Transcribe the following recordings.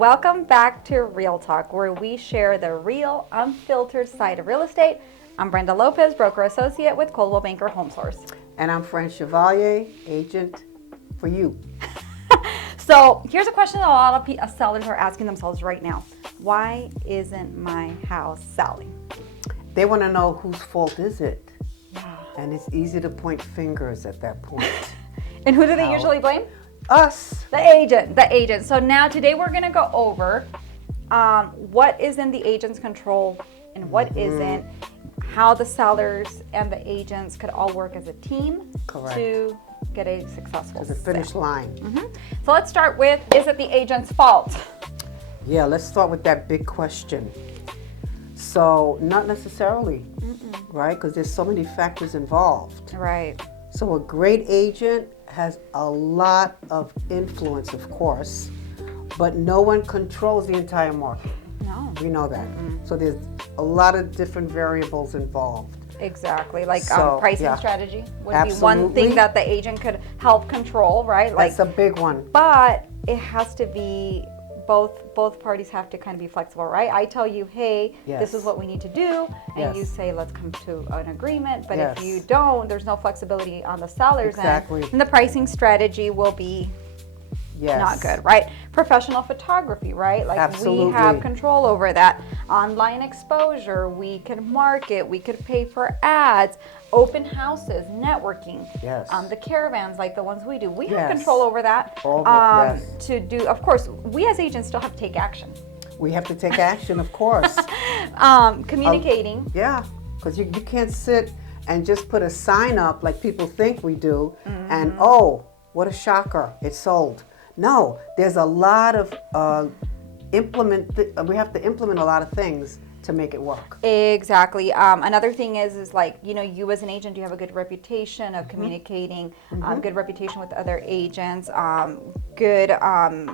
Welcome back to Real Talk, where we share the real, unfiltered side of real estate. I'm Brenda Lopez, broker associate with Coldwell Banker Home Source. And I'm Fran Chevalier, agent for you. So here's a question that a lot of sellers are asking themselves right now. Why isn't my house selling? They want to know whose fault is it? Yeah. And it's easy to point fingers at that point. And who do they usually blame? Us. The agent. So now today we're going to go over what is in the agent's control and what isn't, how the sellers and the agents could all work as a team to get a successful To the finish line. So let's start with, is it the agent's fault? Yeah, let's start with that big question. So not necessarily, right? Because there's so many factors involved. Right. So a great agent has a lot of influence, of course, but no one controls the entire market. No. We know that. So there's a lot of different variables involved. Exactly. Like So, pricing strategy would be one Absolutely. thing that the agent could help control, right? That's a big one. But it has to be both parties have to kind of be flexible, right? I tell you, hey, this is what we need to do, and you say, let's come to an agreement. But if you don't, there's no flexibility on the seller's end, and the pricing strategy will be not good, right? Professional photography, right? Like we have control over that. Online exposure, we can market, we could pay for ads, open houses, networking. The caravans, like the ones we do, we have control over that. To do, of course, we as agents still have to take action. We have to take action, of course. Communicating. Because you can't sit and just put a sign up like people think we do, and oh, what a shocker, it's sold. No, there's a lot of we have to implement a lot of things to make it work. Exactly. Another thing is like, you know, you as an agent, you have a good reputation of communicating, good reputation with other agents, good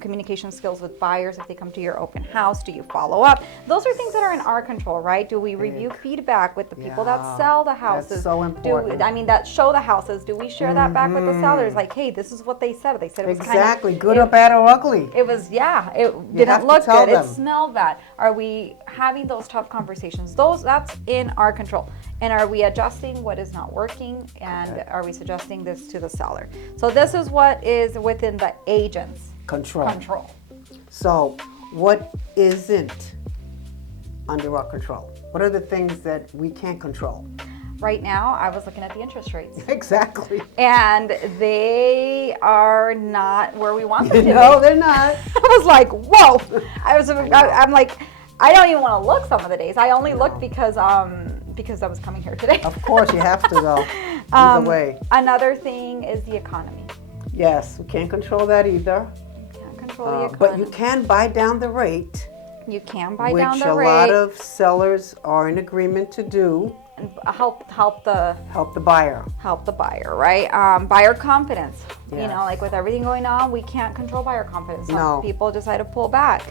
communication skills with buyers if they come to your open house. Do you follow up? Those are things that are in our control, right? Do we review feedback with the people that sell the houses? That's so important. That show the houses. Do we share that back with the sellers? Like, hey, this is what they said. They said it was exactly good or bad or ugly. It was it didn't look good. It smelled bad. Are we having those tough conversations? That's in our control. And are we adjusting what is not working, and are we suggesting this to the seller? So this is what is within the agent's control. So what isn't under our control? What are the things that we can't control? Right now, I was looking at the interest rates. Exactly. And they are not where we want them to be. No, they're not. I was like, whoa. I'm like, I don't even want to look some of the days. I only look because I was coming here today. Of course, you have to go. Either way. Another thing is the economy. Yes, we can't control that either. You can't control the economy. But you can buy down the rate. You can buy down the rate. Which a lot of sellers are in agreement to do. And help the buyer. Help the buyer, right? Buyer confidence. You know, like with everything going on, we can't control buyer confidence. Some people decide to pull back.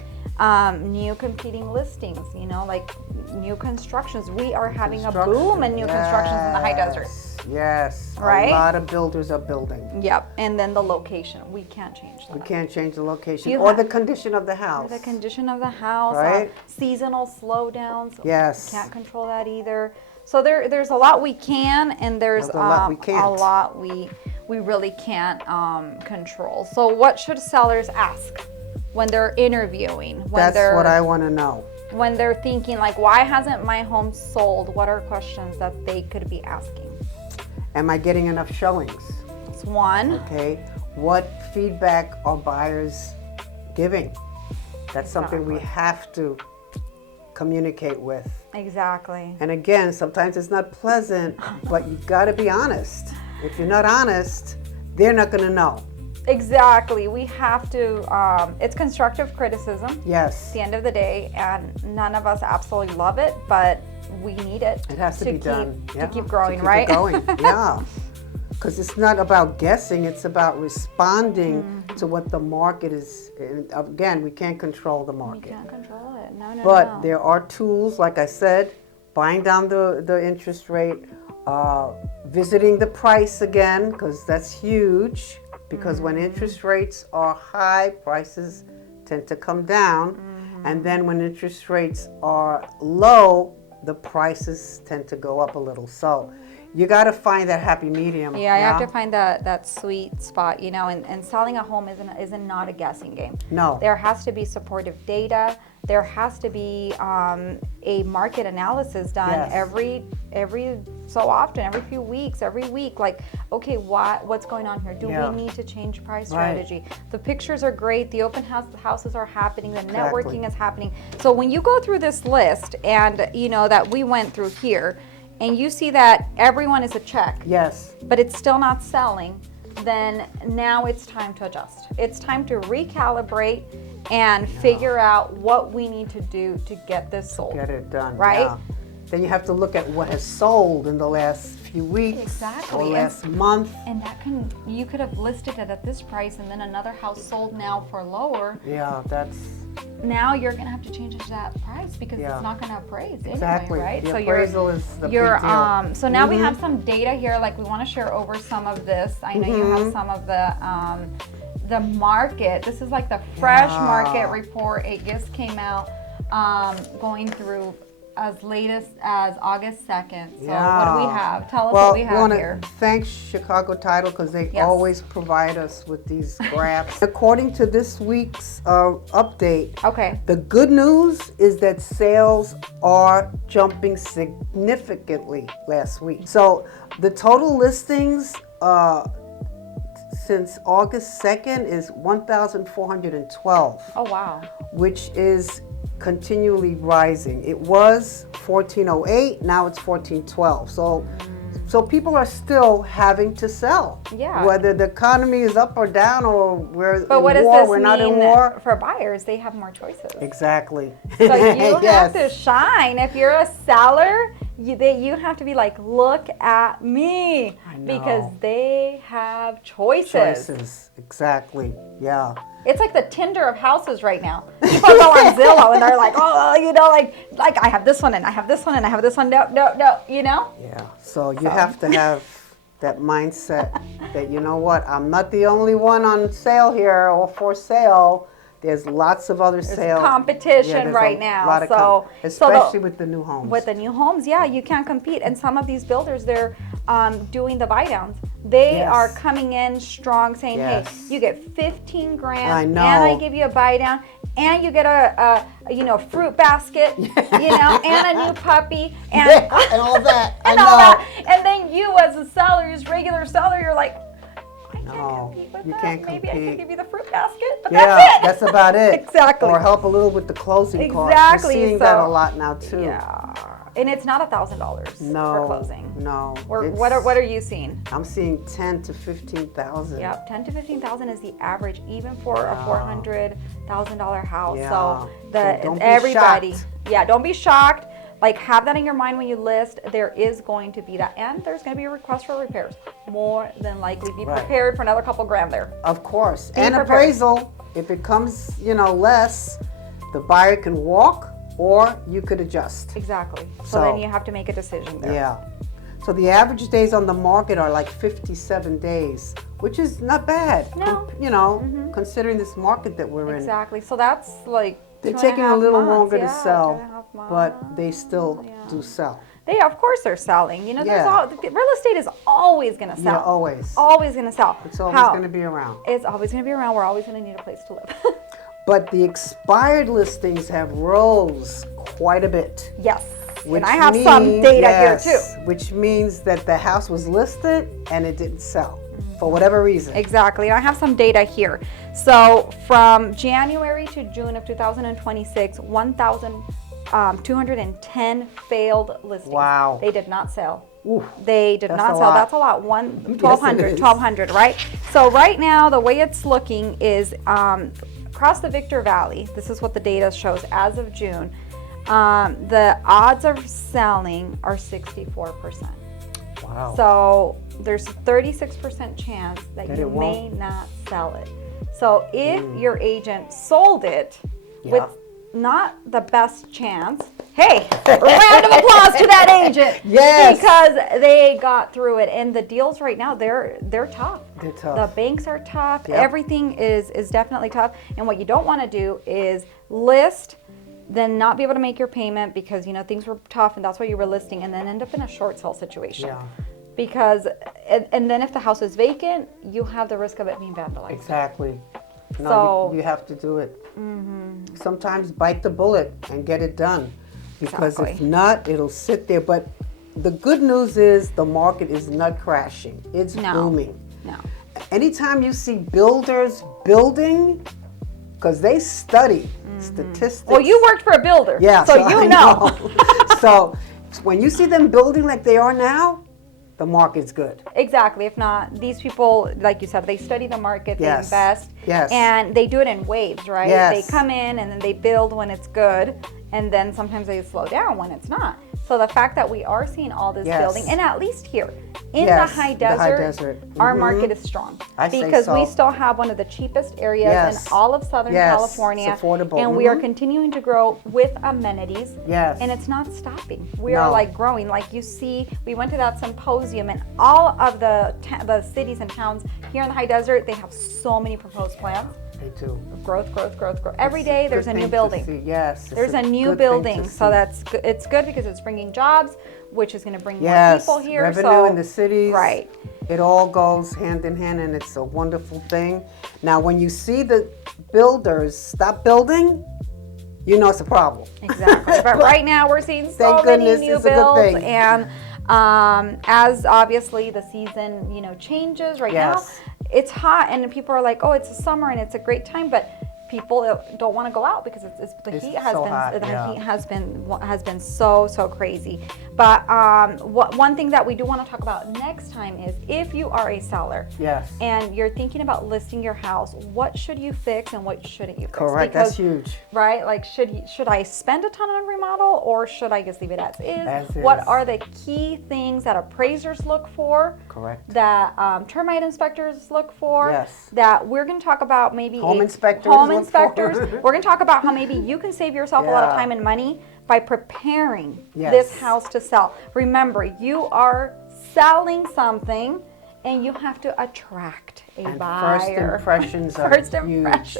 New competing listings, you know, like new constructions. We are having a boom in new constructions in the high desert. Yes. Right? A lot of builders are building. Yep. And then the location. We can't change that. We can't change the location or the condition of the house. The condition of the house. Right? Seasonal slowdowns. Yes. Can't control that either. So there's a lot we can, and there's a lot we really can't control. So what should sellers ask when they're interviewing? That's what I want to know. When they're thinking like, why hasn't my home sold? What are questions that they could be asking? Am I getting enough showings? That's one. Okay. What feedback are buyers giving? That's something we have to communicate with. Exactly. And again, sometimes it's not pleasant, but you've got to be honest. If you're not honest, they're not going to know. Exactly. We have to, it's constructive criticism. Yes. At the end of the day, and none of us absolutely love it, but we need it. It has to be done. To keep growing, to keep right? It going. Yeah. Because it's not about guessing, it's about responding to what the market is. And again, we can't control the market. We can't control it. No. But there are tools, like I said, buying down the interest rate, visiting the price again, because that's huge. Because when interest rates are high, prices tend to come down. And then when interest rates are low, the prices tend to go up a little. So you got to find that happy medium. Yeah, you have to find that sweet spot, and selling a home isn't not a guessing game. No. There has to be supportive data. There has to be a market analysis done every so often, every few weeks, every week. Like, okay, what's going on here? Do we need to change price strategy? The pictures are great. The open houses are happening. The networking is happening. So when you go through this list and that we went through here, and you see that everyone is a check, but it's still not selling, then now it's time to adjust. It's time to recalibrate and figure out what we need to do to get this sold. Get it done. Right? Yeah. Then you have to look at what has sold in the last few weeks or last month. And you could have listed it at this price, and then another house sold now for lower. Yeah, that's... Now you're going to have to change it to that price because it's not going to appraise exactly. anyway, right? The appraisal is the big deal. So now we have some data here. Like, we want to share over some of this. I know you have some of the market. This is like the fresh market report. It just came out going through as latest as August 2nd. So what do we have? Tell us what we have here. Thanks Chicago Title, because they always provide us with these graphs. According to this week's update, the good news is that sales are jumping significantly last week. So the total listings since August 2nd is 1,412. Oh, wow. Which is continually rising. It was 1408, now it's 1412. So people are still having to sell. Yeah. Whether the economy is up or down, or we're but what in does war, this we're mean not in war. For buyers? They have more choices. Exactly. So you have to shine. If you're a seller, you have to be like, look at me, because they have choices. Exactly. Yeah. It's like the Tinder of houses right now. People go on Zillow and they're like, like I have this one and I have this one and I have this one. No. Yeah. So you have to have that mindset that, you know what, I'm not the only one on sale here or for sale. There's lots of other sales. Competition right now. Especially with the new homes. With the new homes, you can't compete. And some of these builders, they're doing the buy downs. They are coming in strong, saying, hey, you get 15 grand, I know. and I give you a buy down, and you get a fruit basket, and a new puppy, and all that. And all that. And then you, as a seller, as regular seller, you're like, you can't compete. Maybe I can give you the fruit basket, but that's it. That's about it. Exactly. Or help a little with the closing costs. Exactly. We're seeing that a lot now too. Yeah. And it's not $1,000 for closing. No. What are you seeing? I'm seeing $10,000 to $15,000. Yep, $10,000 to $15,000 is the average, even for a $400,000 house. Yeah. So don't be everybody, shocked. Don't be shocked. Like, have that in your mind when you list. There is going to be that, and there's going to be a request for repairs. More than likely, be prepared for another couple grand there. Of course, and appraisal. If it comes, less, the buyer can walk, or you could adjust. Exactly. So then you have to make a decision there. Yeah. So the average days on the market are like 57 days, which is not bad. No. Considering this market that we're in. Exactly. So that's like they're taking a little longer to sell, 2.5 months. but they still do sell. Of course they're selling. Real estate is always going to sell. Yeah, always. Always going to sell. It's always going to be around. It's always going to be around. We're always going to need a place to live. But the expired listings have rose quite a bit. Yes. And I have some data here too. Which means that the house was listed and it didn't sell for whatever reason. Exactly. I have some data here. So from January to June of 2026, 1,210 failed listings. Wow. They did not sell. Oof, they did not sell. That's a lot. 1,200, right? So right now, the way it's looking is across the Victor Valley, this is what the data shows as of June, the odds of selling are 64%. Wow. So there's a 36% chance that you may not sell it. So if your agent sold it with not the best chance, hey, round of applause to that agent. Yes. Because they got through it. And the deals right now, they're tough. They're tough. The banks are tough. Yep. Everything is definitely tough. And what you don't want to do is list, then not be able to make your payment because, you know, things were tough and that's why you were listing, and then end up in a short sale situation. Yeah. Because, and then if the house is vacant, you have the risk of it being vandalized. Exactly. No, So you have to do it. Sometimes bite the bullet and get it done. Because if not, it'll sit there. But the good news is the market is not crashing. It's booming. No. Anytime you see builders building, because they study statistics. Well, you worked for a builder. Yeah, so you know. So when you see them building like they are now, the market's good. Exactly. If not, these people, like you said, they study the market, they invest, and they do it in waves, right? Yes. They come in and then they build when it's good, and then sometimes they slow down when it's not. So the fact that we are seeing all this building, and at least here in the high desert, our market is strong. Because we still have one of the cheapest areas in all of Southern California. It's affordable. And we are continuing to grow with amenities. Yes. And it's not stopping. We are like growing. Like you see, we went to that symposium, and all of the cities and towns here in the high desert, they have so many proposed plans. They do. Growth. Every day there's a new building. Yes. There's a new building. So that's good. It's good because it's bringing jobs, which is going to bring more people here. Revenue in the cities. Right. It all goes hand in hand, and it's a wonderful thing. Now, when you see the builders stop building, you know it's a problem. Exactly. But right now we're seeing so many new builds, and as obviously the season, you know, changes right now. It's hot, and people are like, "Oh, it's a summer, and it's a great time," but people don't want to go out because the heat has been so crazy. But one thing that we do want to talk about next time is if you are a seller and you're thinking about listing your house, what should you fix and what shouldn't you fix? Correct. That's huge. Right? Like should I spend a ton on remodel, or should I just leave it as is? As is. What are the key things that appraisers look for? Correct. That termite inspectors look for? Yes. That we're going to talk about maybe home inspectors. We're going to talk about how maybe you can save yourself a lot of time and money by preparing this house to sell. Remember, you are selling something, and you have to attract a buyer. First impressions are huge.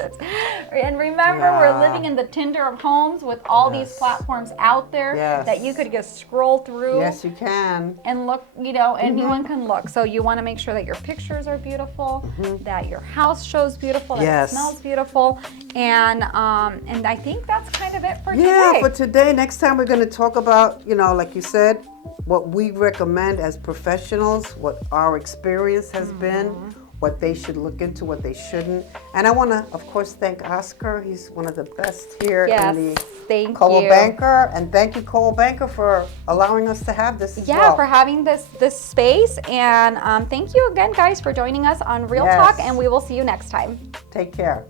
And remember, we're living in the Tinder of homes with all these platforms out there that you could just scroll through. Yes, you can. And look, you know, anyone can look. So you want to make sure that your pictures are beautiful, that your house shows beautiful, that it smells beautiful. And I think that's kind of it for today. Yeah, for today. Next time we're going to talk about, you know, like you said, what we recommend as professionals, what our experience has been, what they should look into, what they shouldn't. And I want to, of course, thank Oscar. He's one of the best here in the Coldwell Banker. And thank you, Coldwell Banker, for allowing us to have this as well. For having this space. And thank you again, guys, for joining us on Real Talk. And we will see you next time. Take care.